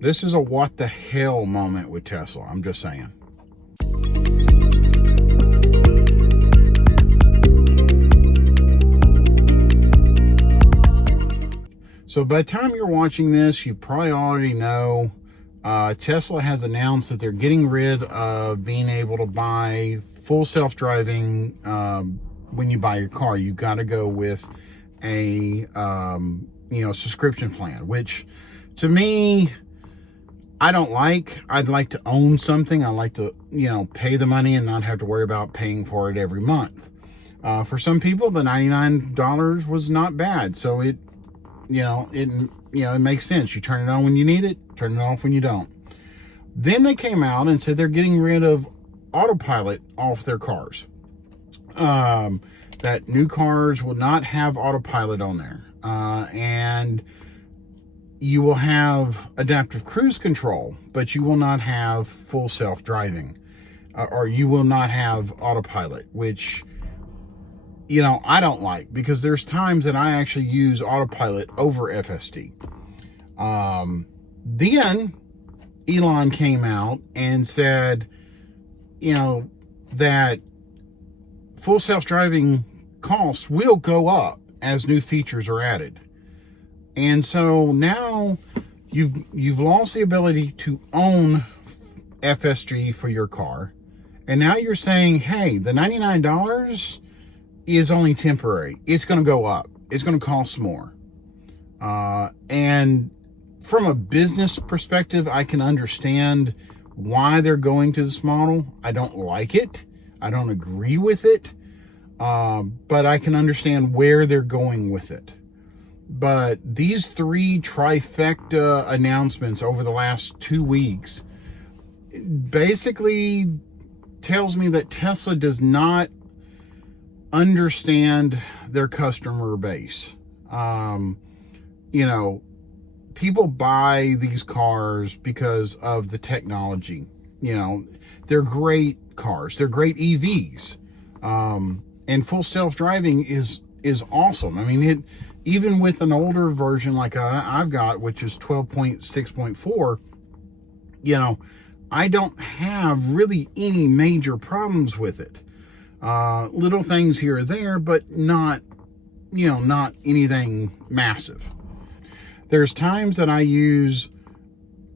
This is a what the hell moment with Tesla. I'm just saying. So by the time you're watching this, you probably already know Tesla has announced that they're getting rid of being able to buy full self-driving when you buy your car. You got to go with a subscription plan, which to me, I don't like. I'd like to own something. I like to pay the money and not have to worry about paying for it every month. For some people, the $99 was not bad, so it makes sense. You turn it on when you need it, turn it off when you don't. Then they came out and said they're getting rid of Autopilot off their cars. That new cars will not have Autopilot on there. And you will have adaptive cruise control, but you will not have full self-driving. Or you will not have Autopilot, which I don't like, because there's times that I actually use Autopilot over FSD. Then Elon came out and said, that full self-driving costs will go up as new features are added. And so now you've lost the ability to own FSD for your car. And now you're saying, hey, the $99 is only temporary. It's going to go up. It's going to cost more. And from a business perspective, I can understand why they're going to this model. I don't like it. I don't agree with it. But I can understand where they're going with it. But these three trifecta announcements over the last 2 weeks basically tells me that Tesla does not understand their customer base. People buy these cars because of the technology. They're great cars. They're great EVs. And full self-driving is awesome. I mean, even with an older version like I've got, which is 12.6.4, I don't have really any major problems with it. Little things here or there, but not anything massive. There's times that I use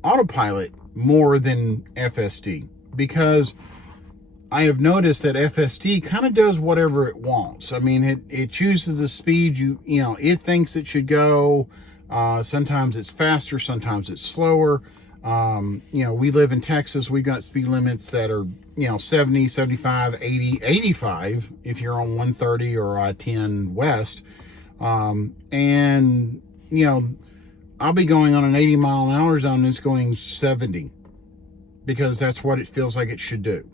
Autopilot more than FSD, because I have noticed that FSD kind of does whatever it wants. I mean, it chooses the speed it thinks it should go. Sometimes it's faster, sometimes it's slower. We live in Texas. We've got speed limits that are, 70, 75, 80, 85 if you're on 130 or I-10 West. And I'll be going on an 80 mile an hour zone and it's going 70 because that's what it feels like it should do.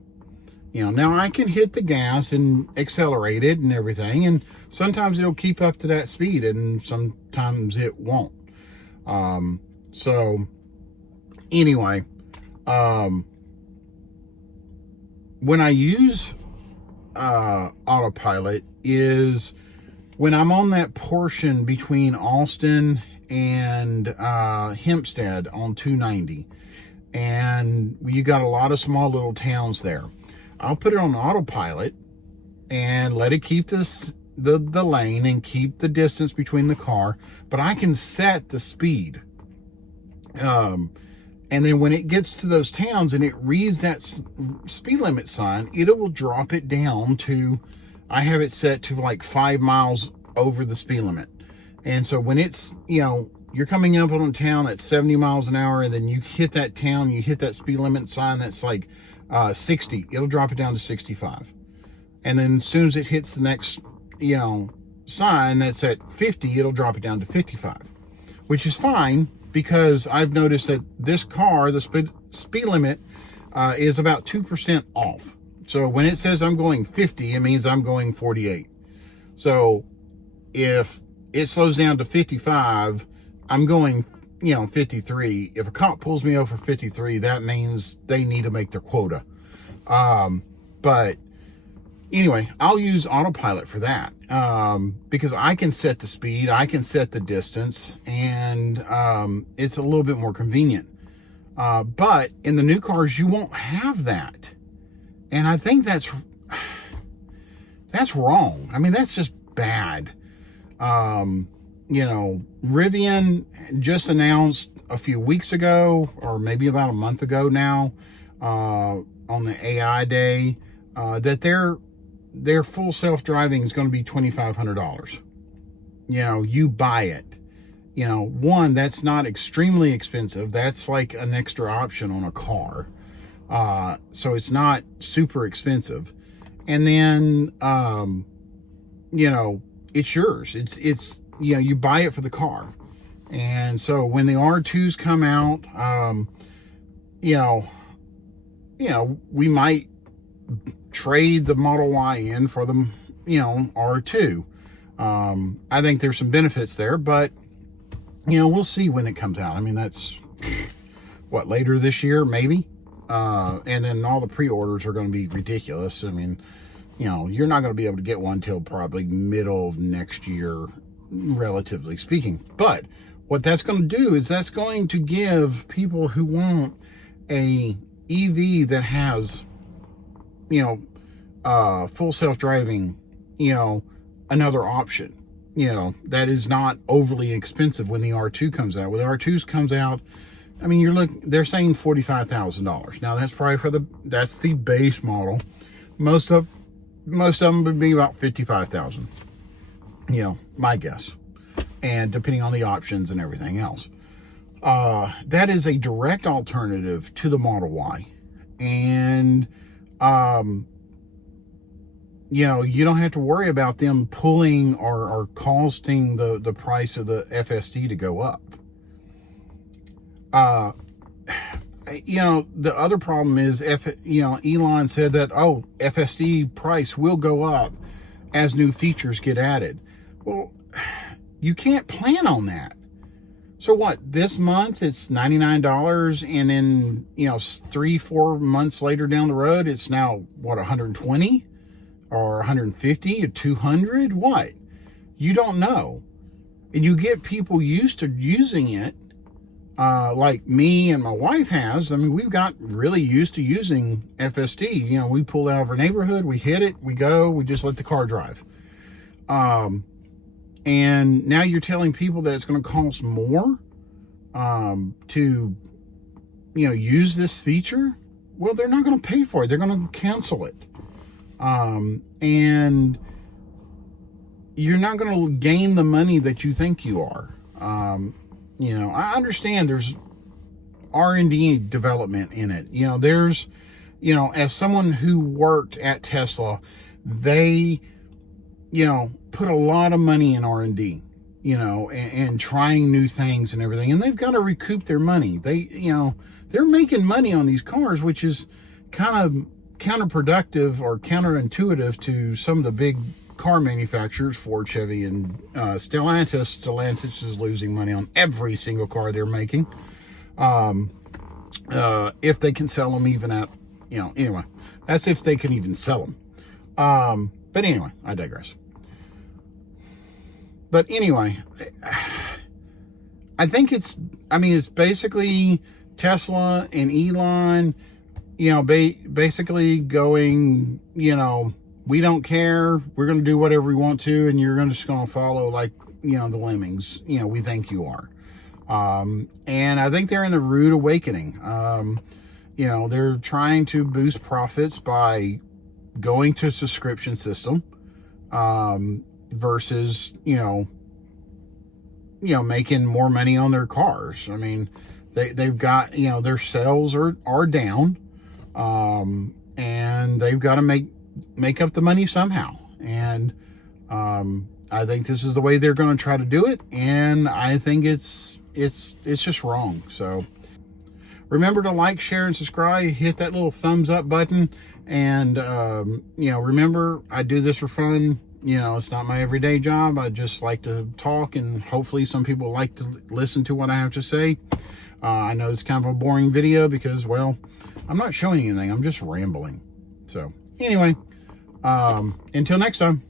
Now I can hit the gas and accelerate it and everything, and sometimes it'll keep up to that speed and sometimes it won't. So anyway, when I use Autopilot is when I'm on that portion between Austin and Hempstead on 290, and you got a lot of small little towns there. I'll put it on Autopilot and let it keep the lane and keep the distance between the car, but I can set the speed. And then when it gets to those towns and it reads that speed limit sign, it will drop it down to, I have it set to like 5 miles over the speed limit. And so when it's, you're coming up on a town at 70 miles an hour, and then you hit that town, you hit that speed limit sign that's like 60, it'll drop it down to 65. And then as soon as it hits the next, sign that's at 50, it'll drop it down to 55, which is fine, because I've noticed that this car, the speed limit is about 2% off. So when it says I'm going 50, it means I'm going 48. So if it slows down to 55, I'm going 53. If a cop pulls me over for 53, that means they need to make their quota. But anyway, I'll use Autopilot for that, because I can set the speed, I can set the distance, and it's a little bit more convenient. But in the new cars, you won't have that. And I think that's wrong. I mean, that's just bad. You know, Rivian just announced a few weeks ago, or maybe about a month ago now, on the AI day, that their full self-driving is going to be $2,500. You know, you buy it. You know, one, that's not extremely expensive. That's like an extra option on a car. So it's not super expensive. And then, you know, it's yours. It's, you know, you buy it for the car. And so when the R2s come out, you know, we might trade the Model Y in for the, you know, R2. I think there's some benefits there, but, you know, we'll see when it comes out. I mean, that's, what, later this year, maybe? And then all the pre-orders are going to be ridiculous. I mean, you know, you're not going to be able to get one till probably middle of next year, relatively speaking. But what that's going to do is that's going to give people who want a EV that has, you know, full self-driving, you know, another option, you know, that is not overly expensive when the R2 comes out. When the R2s comes out, I mean, they're saying $45,000. Now that's probably that's the base model. Most of them would be about $55,000, you know, my guess. And depending on the options and everything else. That is a direct alternative to the Model Y. And, you know, you don't have to worry about them pulling or costing the price of the FSD to go up. You know, the other problem is, you know, Elon said that, oh, FSD price will go up as new features get added. Well, you can't plan on that. So what, this month it's $99, and then, you know, 3-4 months later down the road, it's now, what, 120 or 150 or 200? What? You don't know. And you get people used to using it, like me and my wife has. I mean, we've got really used to using FSD. You know, we pull out of our neighborhood, we hit it, we go, we just let the car drive. And now you're telling people that it's going to cost more to, you know, use this feature. Well, they're not going to pay for it. They're going to cancel it. And you're not going to gain the money that you think you are. You know, I understand there's R&D development in it. You know, there's, you know, as someone who worked at Tesla, they, you know, put a lot of money in R&D, you know, and trying new things and everything. And they've got to recoup their money. They, you know, they're making money on these cars, which is kind of counterproductive or counterintuitive to some of the big car manufacturers, Ford, Chevy, and Stellantis. Stellantis is losing money on every single car they're making. If they can sell them even at, you know, anyway, that's if they can even sell them. But anyway, I digress. But anyway, I think it's basically Tesla and Elon, you know, basically going, you know, we don't care. We're going to do whatever we want to, and you're just going to follow, like, you know, the lemmings, you know, we think you are. And I think they're in the rude awakening. You know, they're trying to boost profits by going to a subscription system, versus, you know, making more money on their cars. I mean, they've got, you know, their sales are down, and they've got to make up the money somehow. And I think this is the way they're going to try to do it, and I think it's just wrong. So remember to like, share, and subscribe. Hit that little thumbs up button, and you know, remember, I do this for fun. You know, it's not my everyday job. I just like to talk, and hopefully some people like to listen to what I have to say. I know it's kind of a boring video because, well, I'm not showing anything. I'm just rambling. So anyway, until next time.